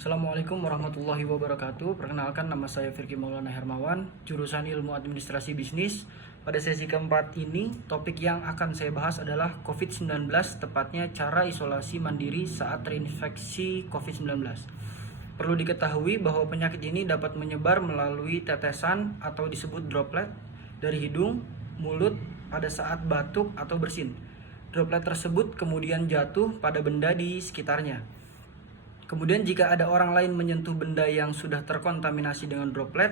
Assalamualaikum warahmatullahi wabarakatuh. Perkenalkan, nama saya Firky Maulana Hermawan, jurusan Ilmu Administrasi Bisnis. Pada sesi keempat ini, topik yang akan saya bahas adalah COVID-19, tepatnya cara isolasi mandiri saat terinfeksi COVID-19. Perlu diketahui bahwa penyakit ini dapat menyebar melalui tetesan atau disebut droplet dari hidung, mulut pada saat batuk atau bersin. Droplet tersebut kemudian jatuh pada benda di sekitarnya. Kemudian jika ada orang lain menyentuh benda yang sudah terkontaminasi dengan droplet,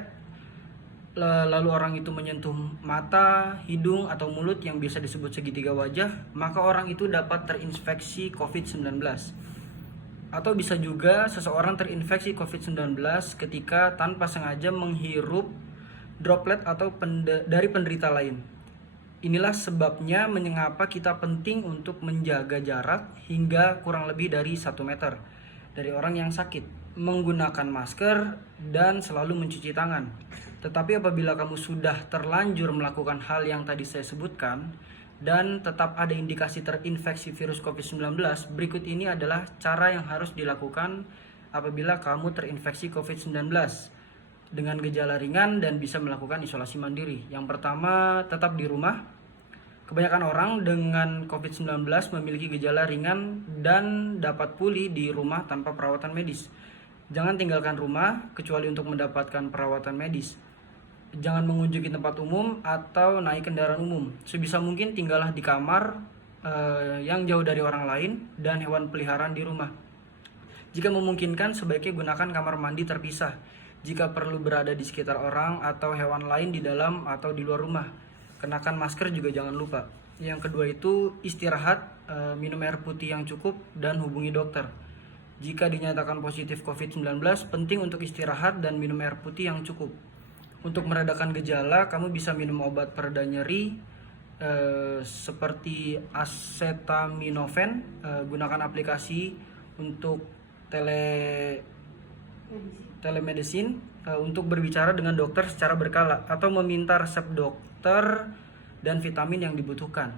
lalu orang itu menyentuh mata, hidung, atau mulut yang biasa disebut segitiga wajah, maka orang itu dapat terinfeksi COVID-19. Atau bisa juga seseorang terinfeksi COVID-19 ketika tanpa sengaja menghirup droplet atau dari penderita lain. Inilah sebabnya mengapa kita penting untuk menjaga jarak hingga kurang lebih dari 1 meter dari orang yang sakit, menggunakan masker, dan selalu mencuci tangan. Tetapi apabila kamu sudah terlanjur melakukan hal yang tadi saya sebutkan dan tetap ada indikasi terinfeksi virus COVID-19, berikut ini adalah cara yang harus dilakukan apabila kamu terinfeksi COVID-19 dengan gejala ringan dan bisa melakukan isolasi mandiri. Yang pertama, tetap di rumah. Kebanyakan orang dengan COVID-19 memiliki gejala ringan dan dapat pulih di rumah tanpa perawatan medis. Jangan tinggalkan rumah kecuali untuk mendapatkan perawatan medis. Jangan mengunjungi tempat umum atau naik kendaraan umum. Sebisa mungkin tinggallah di kamar yang jauh dari orang lain dan hewan peliharaan di rumah. Jika memungkinkan, sebaiknya gunakan kamar mandi terpisah. Jika perlu berada di sekitar orang atau hewan lain di dalam atau di luar rumah. Kenakan masker juga jangan lupa. Yang kedua itu istirahat, minum air putih yang cukup, dan hubungi dokter. Jika dinyatakan positif COVID-19, penting untuk istirahat dan minum air putih yang cukup. Untuk meredakan gejala, kamu bisa minum obat pereda nyeri seperti acetaminophen. Gunakan aplikasi untuk telemedicine untuk berbicara dengan dokter secara berkala atau meminta resep dokter dan vitamin yang dibutuhkan.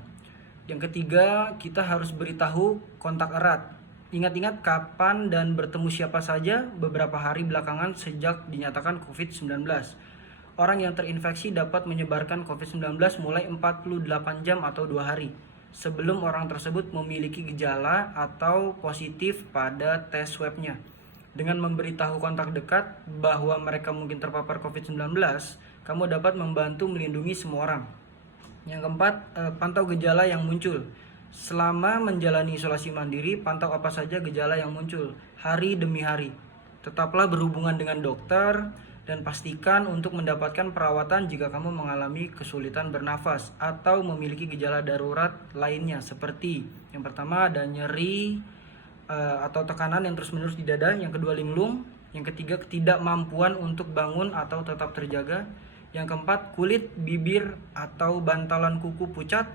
Yang ketiga, kita harus beritahu kontak erat. Ingat-ingat kapan dan bertemu siapa saja beberapa hari belakangan sejak dinyatakan COVID-19. Orang yang terinfeksi dapat menyebarkan COVID-19 mulai 48 jam atau 2 hari sebelum orang tersebut memiliki gejala atau positif pada tes swabnya. Dengan memberitahu kontak dekat bahwa mereka mungkin terpapar COVID-19, kamu dapat membantu melindungi semua orang. Yang keempat, pantau gejala yang muncul. Selama menjalani isolasi mandiri, pantau apa saja gejala yang muncul hari demi hari. Tetaplah berhubungan dengan dokter dan pastikan untuk mendapatkan perawatan jika kamu mengalami kesulitan bernafas atau memiliki gejala darurat lainnya seperti yang pertama ada nyeri atau tekanan yang terus-menerus di dada, yang kedua linglung, yang ketiga ketidakmampuan untuk bangun atau tetap terjaga, yang keempat kulit, bibir atau bantalan kuku pucat,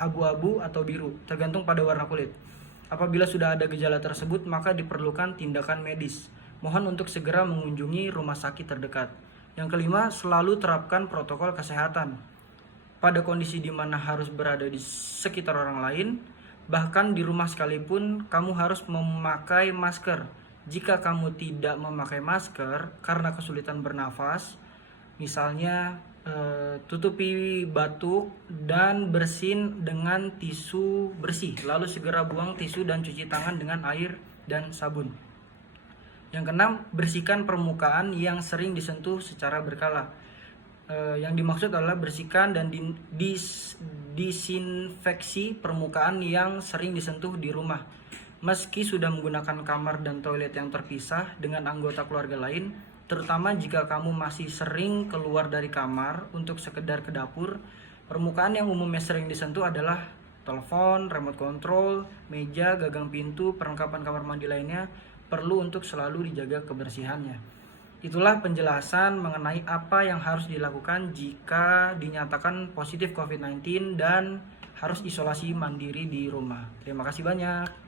abu-abu atau biru, tergantung pada warna kulit. Apabila sudah ada gejala tersebut, maka diperlukan tindakan medis. Mohon untuk segera mengunjungi rumah sakit terdekat. Yang kelima, selalu terapkan protokol kesehatan. Pada kondisi di mana harus berada di sekitar orang lain, bahkan di rumah sekalipun, kamu harus memakai masker. Jika kamu tidak memakai masker karena kesulitan bernafas, misalnya tutupi batuk dan bersin dengan tisu bersih. Lalu segera buang tisu dan cuci tangan dengan air dan sabun. Yang keenam, bersihkan permukaan yang sering disentuh secara berkala. Yang dimaksud adalah bersihkan dan disinfeksi permukaan yang sering disentuh di rumah. Meski sudah menggunakan kamar dan toilet yang terpisah dengan anggota keluarga lain, terutama jika kamu masih sering keluar dari kamar untuk sekedar ke dapur, permukaan yang umumnya sering disentuh adalah telepon, remote control, meja, gagang pintu, perlengkapan kamar mandi lainnya perlu untuk selalu dijaga kebersihannya. Itulah penjelasan mengenai apa yang harus dilakukan jika dinyatakan positif COVID-19 dan harus isolasi mandiri di rumah. Terima kasih banyak.